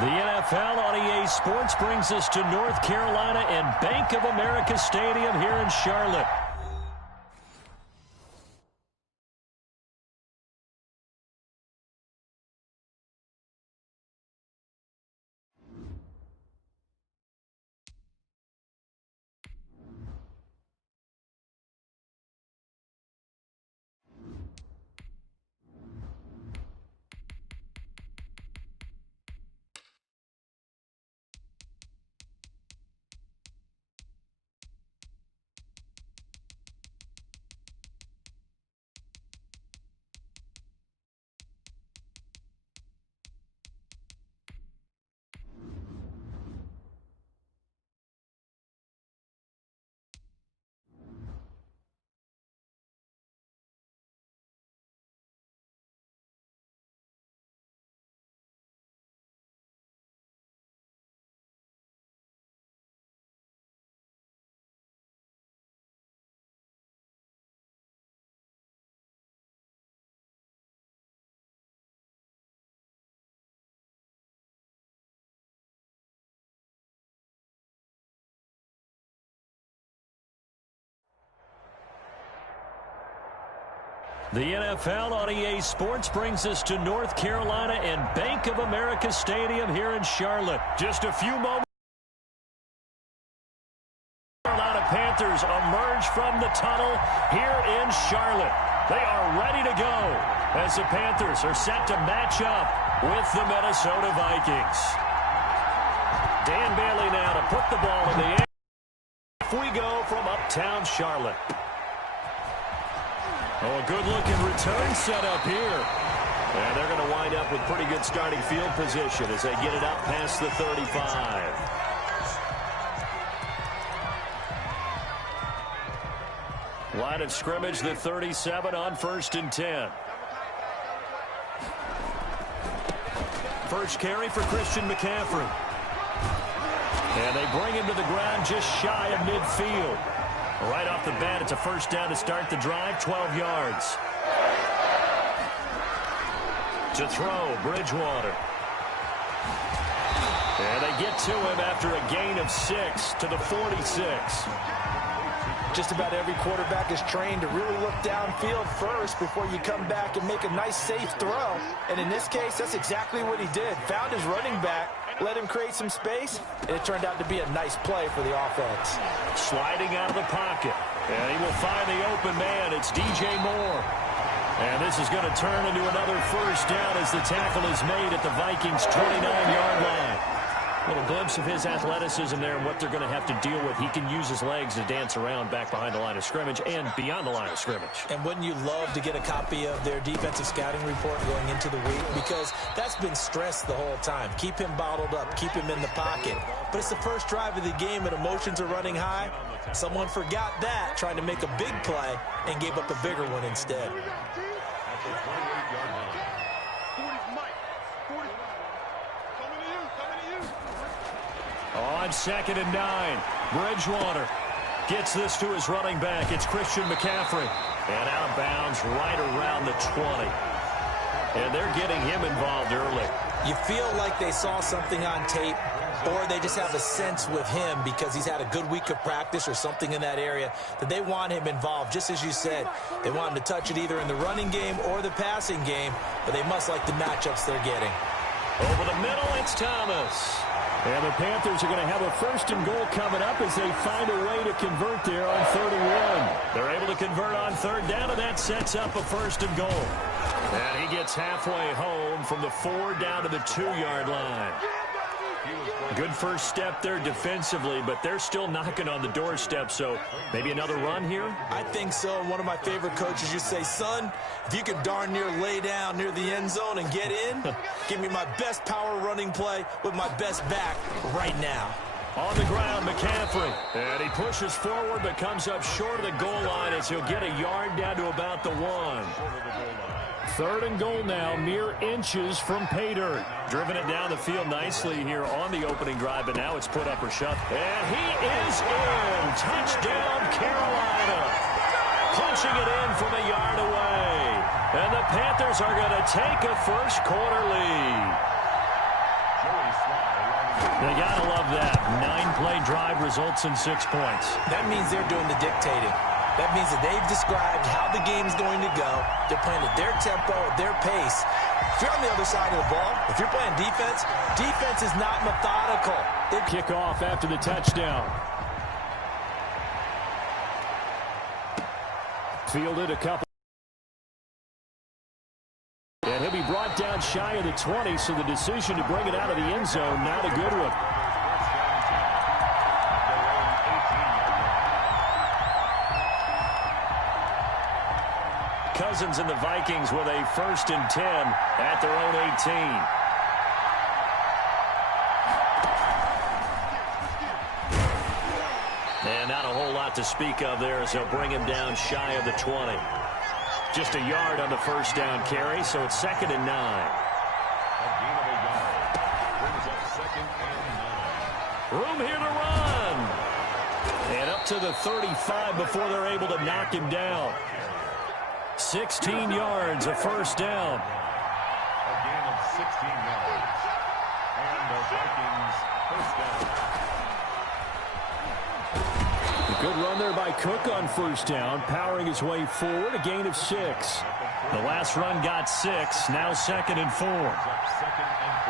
The NFL on EA Sports brings us to North Carolina and Bank of America Stadium here in Charlotte. The NFL on EA Sports brings us to North Carolina and Bank of America Stadium here in Charlotte. Just a few moments. Carolina Panthers emerge from the tunnel here in Charlotte. They are ready to go as the Panthers are set to match up with the Minnesota Vikings. Dan Bailey now to put the ball in the air. If we go from uptown Charlotte. Oh, a good-looking return set up here. And they're going to wind up with pretty good starting field position as they get it up past the 35. Line of scrimmage, the 37 on 1st and 10. First carry for Christian McCaffrey. And they bring him to the ground just shy of midfield. Right off the bat, it's a first down to start the drive, 12 yards. To throw, Bridgewater. And they get to him after a gain of 6 to the 46. Just about every quarterback is trained to really look downfield first before you come back and make a nice, safe throw. And in this case, that's exactly what he did. Found his running back, let him create some space, and it turned out to be a nice play for the offense. Sliding out of the pocket. And he will find the open man. It's DJ Moore. And this is going to turn into another first down as the tackle is made at the Vikings' 29-yard line. A little glimpse of his athleticism there and what they're going to have to deal with. He can use his legs to dance around back behind the line of scrimmage and beyond the line of scrimmage. And wouldn't you love to get a copy of their defensive scouting report going into the week? Because that's been stressed the whole time. Keep him bottled up. Keep him in the pocket. But it's the first drive of the game and emotions are running high. Someone forgot that, trying to make a big play, and gave up a bigger one instead. On 2nd and 9, Bridgewater gets this to his running back. It's Christian McCaffrey. And out of bounds right around the 20. And they're getting him involved early. You feel like they saw something on tape, or they just have a sense with him because he's had a good week of practice or something in that area that they want him involved. Just as you said, they want him to touch it either in the running game or the passing game, but they must like the matchups they're getting. Over the middle, it's Thomas. And the Panthers are going to have a 1st and goal coming up as they find a way to convert there on 31. They're able to convert on 3rd down, and that sets up a 1st and goal. And he gets halfway home from the 4 down to the 2-yard line. Good first step there defensively, but they're still knocking on the doorstep, so maybe another run here? I think so. And one of my favorite coaches used to say, son, if you can darn near lay down near the end zone and get in, give me my best power running play with my best back right now. On the ground, McCaffrey. And he pushes forward but comes up short of the goal line as he'll get a yard down to about the 1. 3rd and goal now, mere inches from pay dirt. Driven it down the field nicely here on the opening drive, but now it's put up or shut. And he is in. Touchdown, Carolina. Punching it in from a yard away. And the Panthers are going to take a first quarter lead. They gotta love that. 9-play drive results in 6 points. That means they're doing the dictating. That means that they've described how the game's going to go. They're playing at their tempo, at their pace. If you're on the other side of the ball, if you're playing defense, defense is not methodical. Kick off after the touchdown. Fielded a couple. And he'll be brought down shy of the 20, so the decision to bring it out of the end zone, not a good one. Cousins and the Vikings with a 1st and 10 at their own 18. And not a whole lot to speak of there as they'll bring him down shy of the 20. Just a yard on the 1st down carry, so it's 2nd and 9. Room here to run. And up to the 35 before they're able to knock him down. 16 yards, a 1st down. A gain of 16 yards. And the Vikings 1st down. A good run there by Cook on 1st down, powering his way forward, a gain of 6. The last run got 6, now 2nd and 4. 2nd and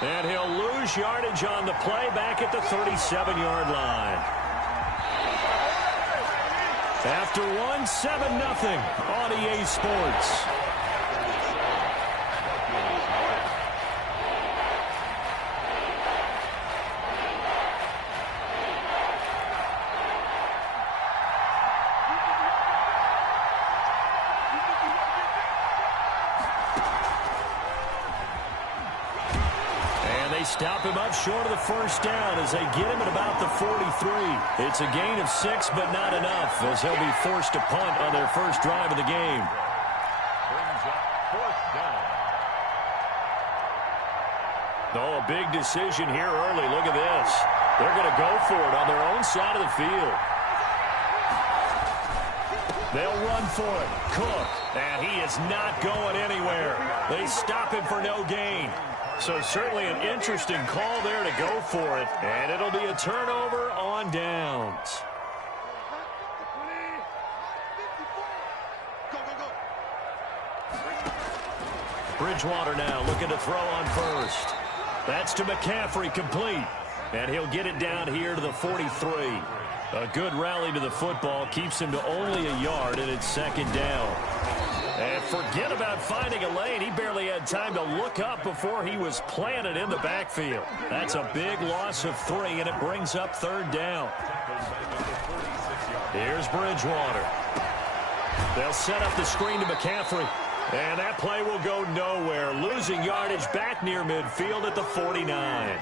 4. And he'll lose yardage on the play back at the 37-yard line. After one, 7-0 on EA Sports. Stop him up short of the 1st down as they get him at about the 43. It's a gain of 6, but not enough as they'll be forced to punt on their first drive of the game. Brings up 4th down. Oh, a big decision here early. Look at this. They're going to go for it on their own side of the field. They'll run for it. Cook, and he is not going anywhere. They stop him for no gain. So certainly an interesting call there to go for it. And it'll be a turnover on downs. Bridgewater now looking to throw on 1st. That's to McCaffrey, complete. And he'll get it down here to the 43. A good rally to the football keeps him to only a yard, and it's 2nd down. And forget about finding a lane. He barely had time to look up before he was planted in the backfield. That's a big loss of 3, and it brings up 3rd down. Here's Bridgewater. They'll set up the screen to McCaffrey. And that play will go nowhere. Losing yardage back near midfield at the 49.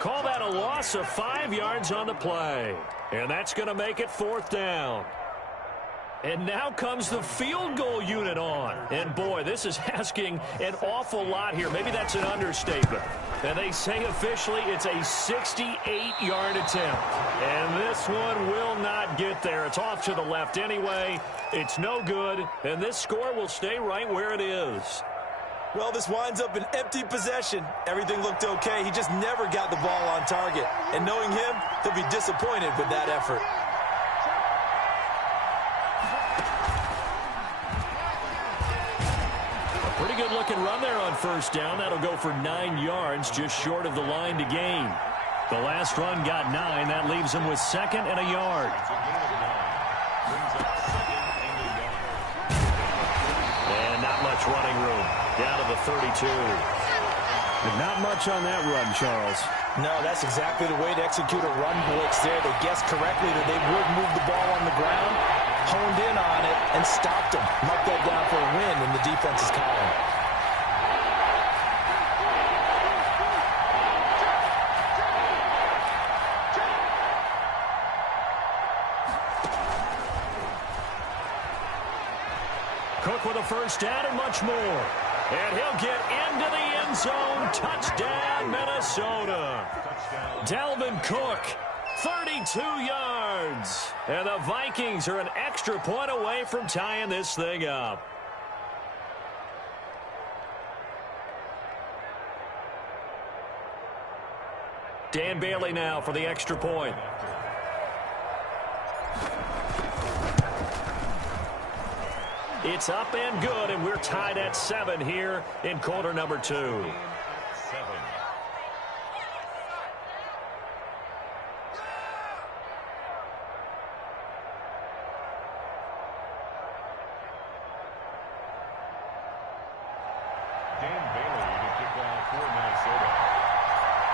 Call that a loss of 5 yards on the play. And that's going to make it 4th down. And now comes the field goal unit on. And, boy, this is asking an awful lot here. Maybe that's an understatement. And they say officially it's a 68-yard attempt. And this one will not get there. It's off to the left anyway. It's no good. And this score will stay right where it is. Well, this winds up an empty possession. Everything looked okay. He just never got the ball on target. And knowing him, he'll be disappointed with that effort. Pretty good looking run there on 1st down. That'll go for 9 yards, just short of the line to gain. The last run got 9. That leaves him with 2nd and a yard. And not much running room. Down to the 32. Not much on that run, Charles. No, that's exactly the way to execute a run blitz there. They guessed correctly that they would move the ball on the ground, honed in on it, and stopped them. Marked that down for a win in the defense's column. Cook with a 1st down and much more. And he'll get into the end zone. Touchdown, Minnesota. Dalvin Cook, 32 yards. And the Vikings are an extra point away from tying this thing up. Dan Bailey now for the extra point. It's up and good, and we're tied at 7 here in quarter number 2.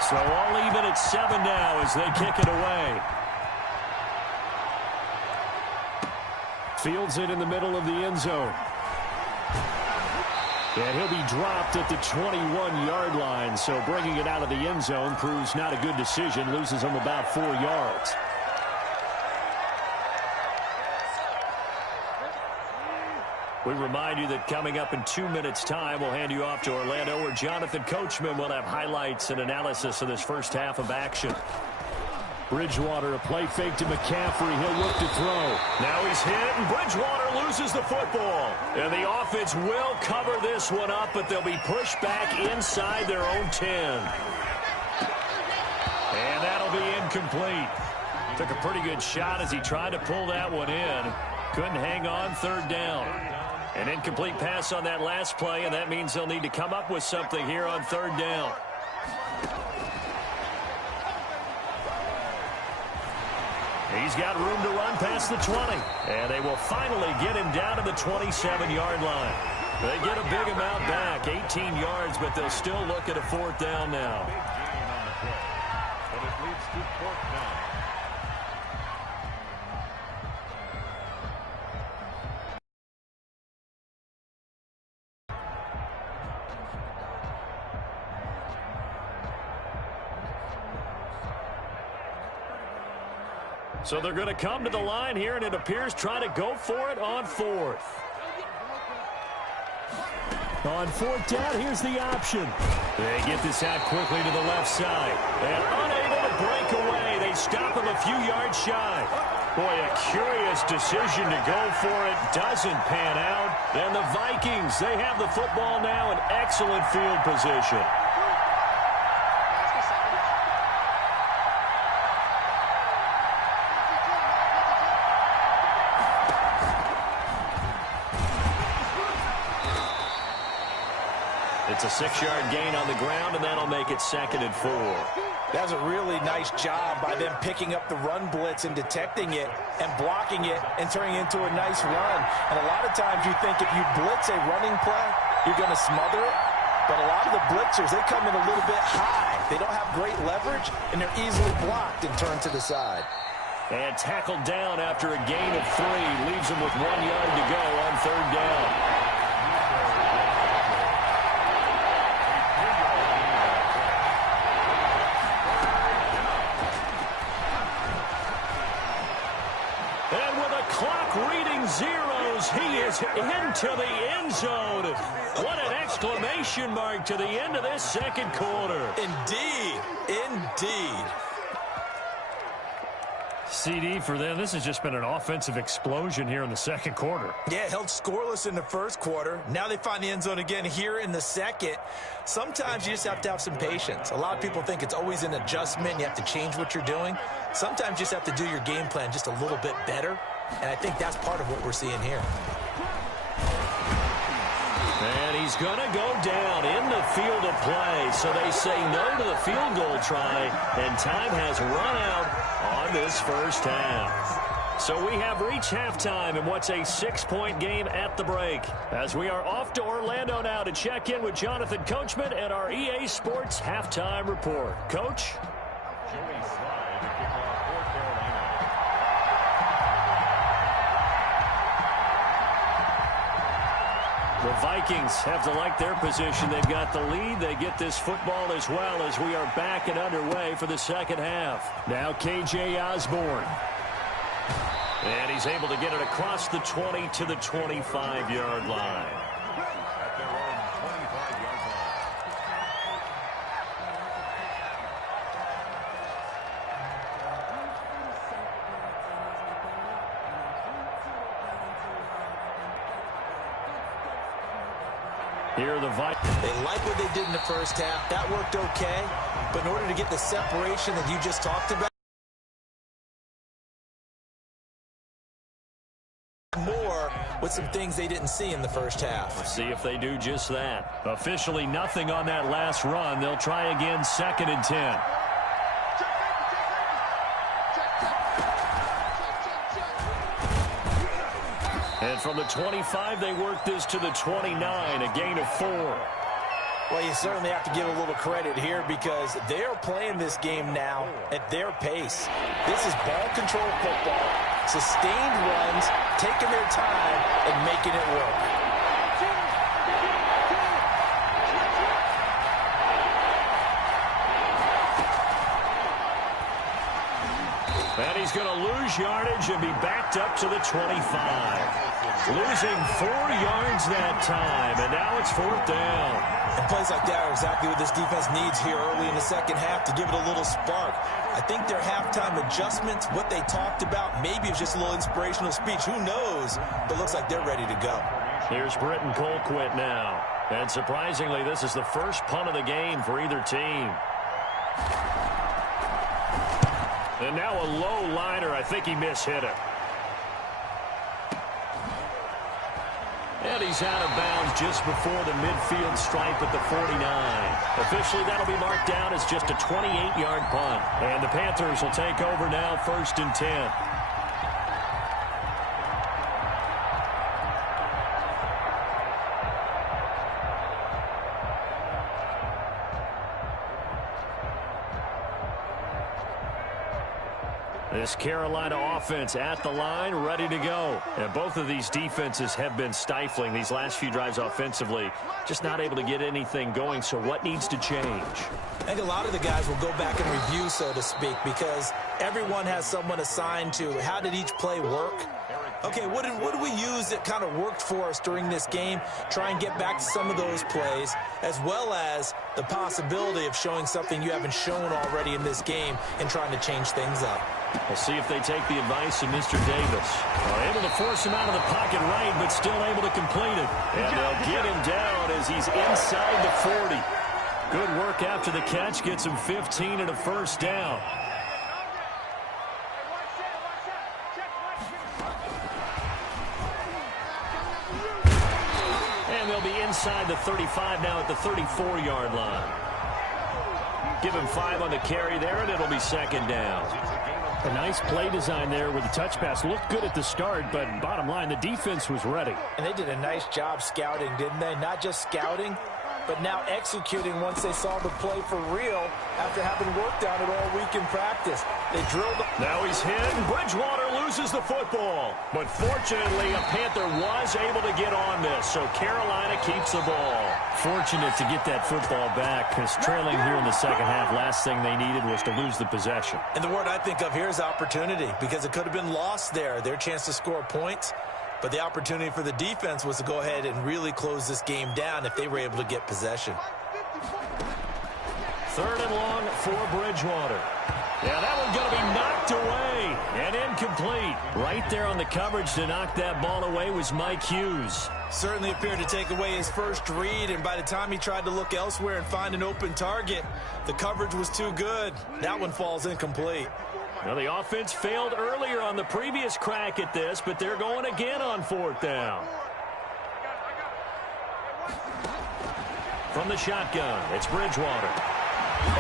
So all even at 7 now as they kick it away. Fields it in the middle of the end zone. And he'll be dropped at the 21-yard line. So bringing it out of the end zone proves not a good decision. Loses him about 4 yards. We remind you that coming up in 2 minutes' time, we'll hand you off to Orlando, where Jonathan Coachman will have highlights and analysis of this first half of action. Bridgewater, a play fake to McCaffrey. He'll look to throw. Now he's hit, and Bridgewater loses the football. And the offense will cover this one up, but they'll be pushed back inside their own 10. And that'll be incomplete. Took a pretty good shot as he tried to pull that one in. Couldn't hang on, third down. An incomplete pass on that last play, and that means they'll need to come up with something here on third down. He's got room to run past the 20. And they will finally get him down to the 27-yard line. They get a big amount back, 18 yards, but they'll still look at a fourth down now. Big gain on the play, but it leads to fourth down. So they're going to come to the line here, and it appears try to go for it on fourth. On fourth down, here's the option. They get this out quickly to the left side. And unable to break away. They stop him a few yards shy. Boy, a curious decision to go for it. Doesn't pan out. And the Vikings, they have the football now in excellent field position. It's a 6-yard gain on the ground, and that'll make it 2nd and 4. That was a really nice job by them picking up the run blitz and detecting it and blocking it and turning it into a nice run. And a lot of times you think if you blitz a running play, you're going to smother it. But a lot of the blitzers, they come in a little bit high. They don't have great leverage, and they're easily blocked and turned to the side. And tackled down after a gain of 3. Leaves him with 1 yard to go on third down. Zeros, he is into the end zone. What an exclamation mark to the end of this second quarter. Indeed, indeed. CD for them. This has just been an offensive explosion here in the second quarter. Yeah, held scoreless in the first quarter. Now they find the end zone again here in the second. Sometimes you just have to have some patience. A lot of people think it's always an adjustment. You have to change what you're doing. Sometimes you just have to do your game plan just a little bit better. And I think that's part of what we're seeing here. And he's going to go down in the field of play. So they say no to the field goal try. And time has run out on this first half. So we have reached halftime in what's a 6-point game at the break. As we are off to Orlando now to check in with Jonathan Coachman and our EA Sports halftime report. Coach? Joey Slye to kick off for Carolina. The Vikings have to like their position. They've got the lead. They get this football as well as we are back and underway for the second half. Now KJ Osborne. And he's able to get it across the 20 to the 25-yard line. At their own 25-yard line. Here are the Vikings. They like what they did in the first half. That worked okay. But in order to get the separation that you just talked about, more with some things they didn't see in the first half. Let's see if they do just that. Officially nothing on that last run. They'll try again, 2nd and 10. And from the 25, they work this to the 29, a gain of 4. Well, you certainly have to give a little credit here because they are playing this game now at their pace. This is ball control football, sustained runs, taking their time, and making it work. And he's going to lose yardage and be backed up to the 25. Losing 4 yards that time, and now it's 4th down. And plays like that are exactly what this defense needs here early in the second half to give it a little spark. I think their halftime adjustments, what they talked about, maybe it's just a little inspirational speech. Who knows? But looks like they're ready to go. Here's Britton Colquitt now. And surprisingly, this is the first punt of the game for either team. And now a low liner. I think he mishit it. And he's out of bounds just before the midfield stripe at the 49. Officially, that'll be marked down as just a 28-yard punt. And the Panthers will take over now, 1st and 10. This Carolina offense at the line, ready to go. And both of these defenses have been stifling these last few drives offensively. Just not able to get anything going, so what needs to change? I think a lot of the guys will go back and review, so to speak, because everyone has someone assigned to how did each play work. Okay, what did we use that kind of worked for us during this game? Try and get back to some of those plays, as well as the possibility of showing something you haven't shown already in this game and trying to change things up. We'll see if they take the advice of Mr. Davis. Able to force him out of the pocket right, but still able to complete it. And they'll get him down as he's inside the 40. Good work after the catch. Gets him 15 and a 1st down. And they'll be inside the 35 now at the 34-yard line. Give him 5 on the carry there, and it'll be 2nd down. A nice play design there with the touch pass. Looked good at the start, but bottom line, the defense was ready. And they did a nice job scouting, didn't they? Not just scouting, but now executing once they saw the play for real after having worked on it all week in practice. They drilled. Now he's hit, and Bridgewater loses the football. But fortunately, a Panther was able to get on this, so Carolina keeps the ball. Fortunate to get that football back, because trailing here in the second half, last thing they needed was to lose the possession. And the word I think of here is opportunity, because it could have been lost there, their chance to score points. But the opportunity for the defense was to go ahead and really close this game down if they were able to get possession. 3rd and long for Bridgewater. Yeah, that one's going to be knocked away and incomplete. Right there on the coverage to knock that ball away was Mike Hughes. Certainly appeared to take away his first read, and by the time he tried to look elsewhere and find an open target, the coverage was too good. That one falls incomplete. Now, the offense failed earlier on the previous crack at this, but they're going again on 4th down. From the shotgun, it's Bridgewater.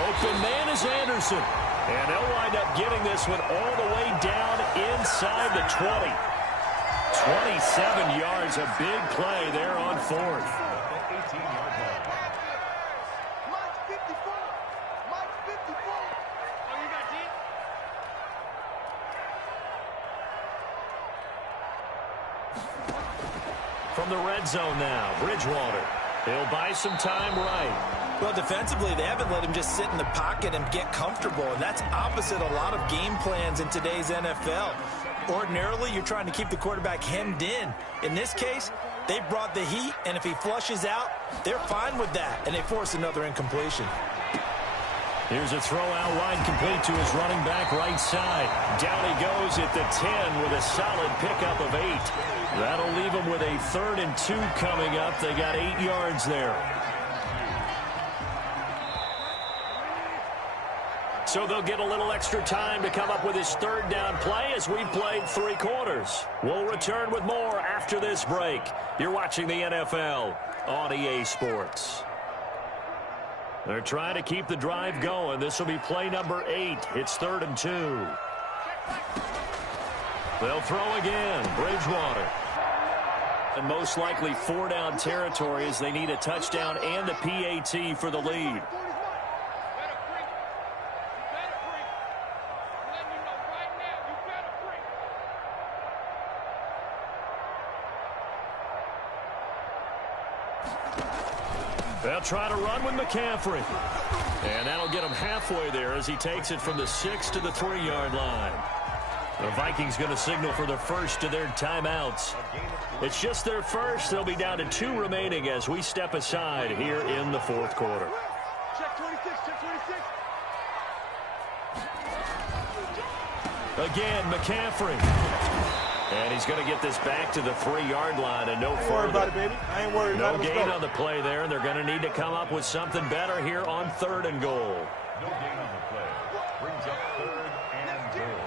Open man is Anderson. And they'll wind up getting this one all the way down inside the 20. 27 yards, a big play there on 4th. From the red zone now, Bridgewater. He'll buy some time right. Well, defensively, they haven't let him just sit in the pocket and get comfortable, and that's opposite a lot of game plans in today's NFL. Ordinarily, you're trying to keep the quarterback hemmed in. In this case, they brought the heat, and if he flushes out, they're fine with that, and they force another incompletion. Here's a throw out wide, complete to his running back right side. Down he goes at the 10 with a solid pickup of 8. That'll leave him with a 3rd and 2 coming up. They got 8 yards there. So they'll get a little extra time to come up with his 3rd down play as we've played 3 quarters. We'll return with more after this break. You're watching the NFL on EA Sports. They're trying to keep the drive going. This will be play number 8. It's 3rd and 2. They'll throw again. Bridgewater. And most likely 4-down territory as they need a touchdown and a PAT for the lead. They'll try to run with McCaffrey. And that'll get him halfway there as he takes it from the 6 to the 3-yard line. The Vikings going to signal for the first of their timeouts. It's just their first. They'll be down to 2 remaining as we step aside here in the 4th quarter. Check 26, check 26. Again, McCaffrey. And he's going to get this back to the 3-yard line and no further. About it, baby. I ain't worried about it. No gain on the play there, and they're going to need to come up with something better here on 3rd and goal. No gain on the play. Brings up 3rd and goal.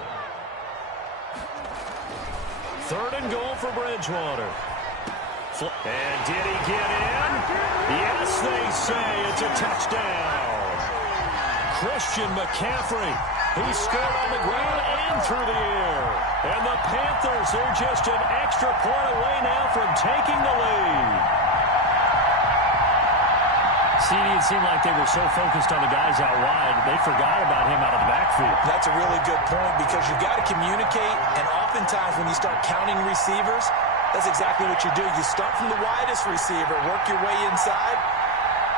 3rd and goal for Bridgewater. And did he get in? Yes, they say it's a touchdown. Christian McCaffrey. He scored on the ground and through the air. And the Panthers, they're just an extra point away now from taking the lead. See, it seemed like they were so focused on the guys out wide, they forgot about him out of the backfield. That's a really good point because you've got to communicate, and oftentimes when you start counting receivers, that's exactly what you do. You start from the widest receiver, work your way inside.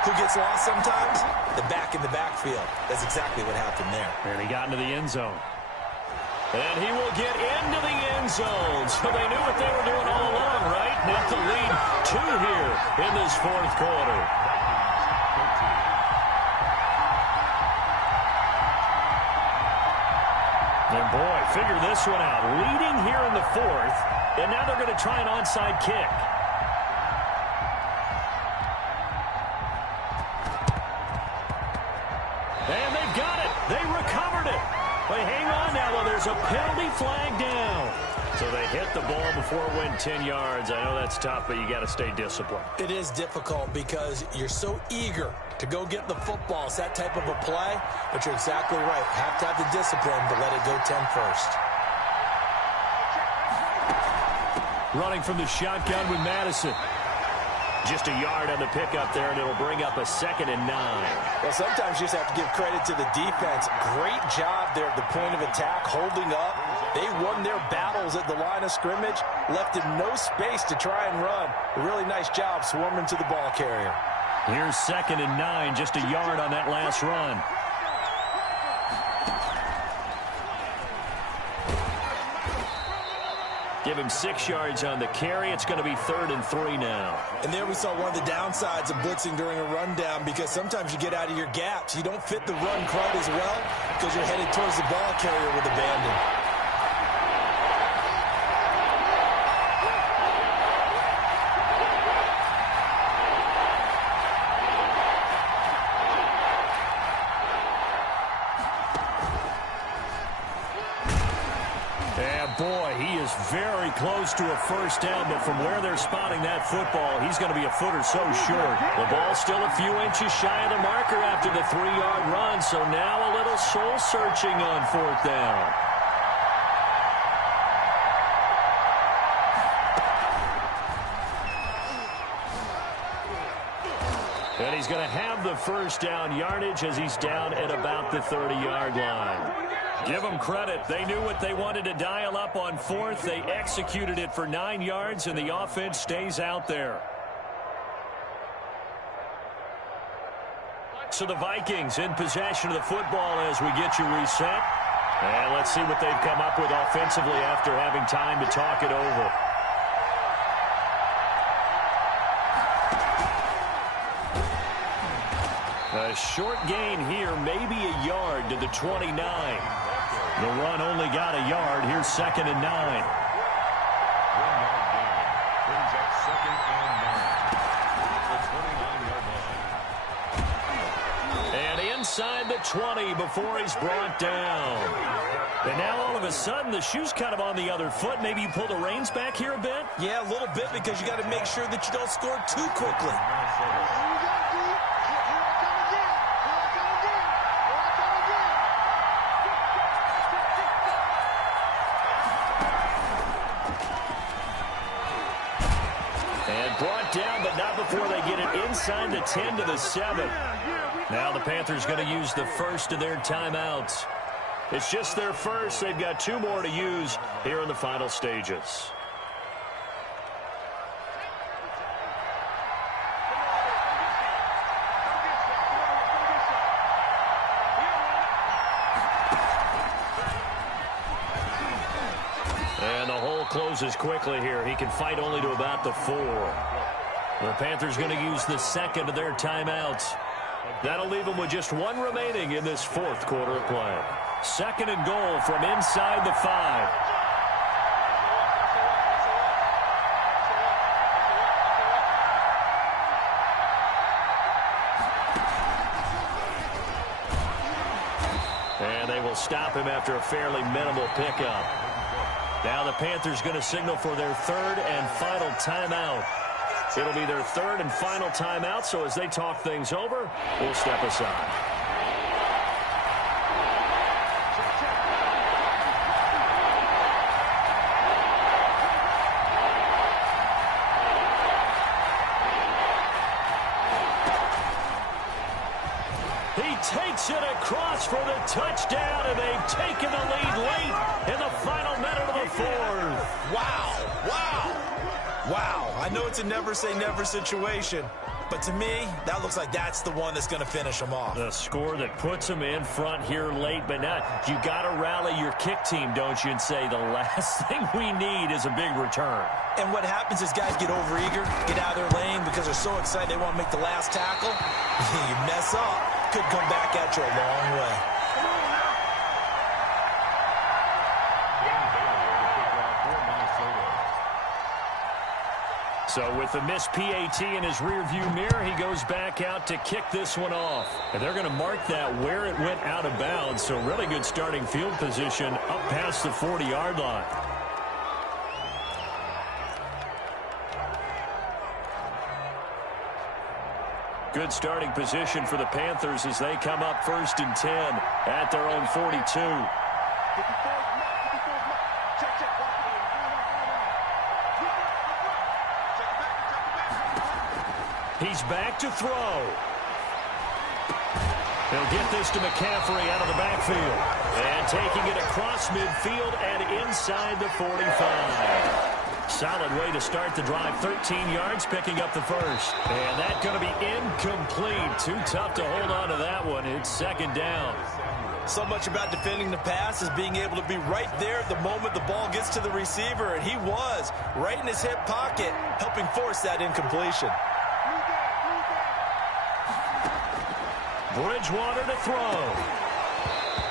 Who gets lost sometimes? The back in the backfield. That's exactly what happened there. And he got into the end zone. And he will get into the end zone. So they knew what they were doing all along, right? Now to lead 2 here in this 4th quarter. And boy, figure this one out. Leading here in the 4th, and now they're going to try an onside kick. And they've got it. They recovered it. They hang on now while there's a penalty flag down. So they hit the ball before it went 10 yards. I know that's tough, but you got to stay disciplined. It is difficult because you're so eager to go get the football. It's that type of a play, but you're exactly right. Have to have the discipline to let it go 10 first. Running from the shotgun with Madison. Just a yard on the pickup there, and it'll bring up a 2nd and 9. Well, sometimes you just have to give credit to the defense. Great job there at the point of attack, holding up. They won their battles at the line of scrimmage, left him no space to try and run. A really nice job swarming to the ball carrier. Here's 2nd and 9, just a yard on that last run. Give him 6 yards on the carry. It's going to be 3rd and 3 now. And there we saw one of the downsides of blitzing during a rundown because sometimes you get out of your gaps. You don't fit the run quite as well because you're headed towards the ball carrier with abandon. Boy, he is very close to a first down, but from where they're spotting that football, he's going to be a foot or so short. The ball's still a few inches shy of the marker after the 3-yard run, so now a little soul-searching on 4th down. And he's going to have the first down yardage as he's down at about the 30-yard line. Give them credit. They knew what they wanted to dial up on 4th. They executed it for 9 yards, and the offense stays out there. So the Vikings in possession of the football as we get you reset. And let's see what they've come up with offensively after having time to talk it over. A A short gain here, maybe a yard to the 29. The run only got a yard. Here's 2nd and 9. 1-yard gain. Brings up 2nd and 9. The 29-yard line. And inside the 20 before he's brought down. And now all of a sudden the shoe's kind of on the other foot. Maybe you pull the reins back here a bit? Yeah, a little bit, because you got to make sure that you don't score too quickly. And brought down, but not before they get it inside the 10 to the 7. Now the Panthers going to use the first of their timeouts. It's just their first. They've got 2 more to use here in the final stages. And the hole closes quickly here. He can fight only to about the 4. The Panthers going to use the second of their timeouts. That'll leave them with just 1 remaining in this 4th quarter of play. 2nd and goal from inside the 5. And they will stop him after a fairly minimal pickup. Now the Panthers going to signal for their 3rd and final timeout. It'll be their 3rd and final timeout, so as they talk things over, we'll step aside. He takes it across for the touchdown, and they've taken the lead late in the final minute of the 4th. Wow. I know it's a never-say-never situation, but to me, that looks like that's the one that's going to finish them off. The score that puts them in front here late, but now you got to rally your kick team, don't you, and say the last thing we need is a big return. And what happens is guys get overeager, get out of their lane because they're so excited they want to make the last tackle. You mess up, could come back at you a long way. So with the missed PAT in his rearview mirror, he goes back out to kick this one off. And they're going to mark that where it went out of bounds. So really good starting field position up past the 40-yard line. Good starting position for the Panthers as they come up 1st and 10 at their own 42. He's back to throw. He'll get this to McCaffrey out of the backfield. And taking it across midfield and inside the 45. Solid way to start the drive. 13 yards, picking up the first. And that's going to be incomplete. Too tough to hold on to that one. It's 2nd down. So much about defending the pass is being able to be right there at the moment the ball gets to the receiver. And he was right in his hip pocket, helping force that incompletion. Bridgewater to throw.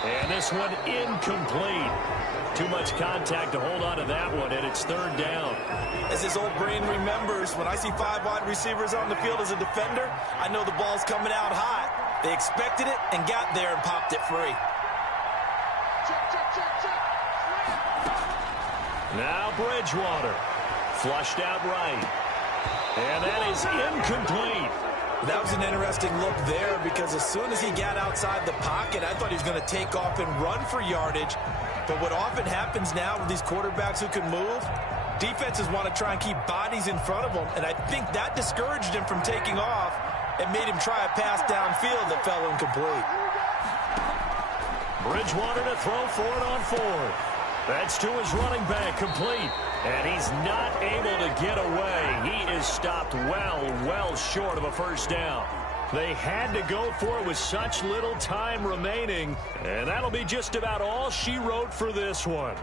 And this one incomplete. Too much contact to hold on to that one, and it's 3rd down. As his old brain remembers, when I see 5 wide receivers on the field as a defender, I know the ball's coming out hot. They expected it and got there and popped it free. Now Bridgewater. Flushed out right. And that is incomplete. That was an interesting look there because as soon as he got outside the pocket, I thought he was going to take off and run for yardage. But what often happens now with these quarterbacks who can move, defenses want to try and keep bodies in front of them, and I think that discouraged him from taking off and made him try a pass downfield that fell incomplete. Bridgewater to throw for it on 4th. That's to his running back, complete. And he's not able to get away. He is stopped well short of a first down. They had to go for it with such little time remaining. And that'll be just about all she wrote for this one.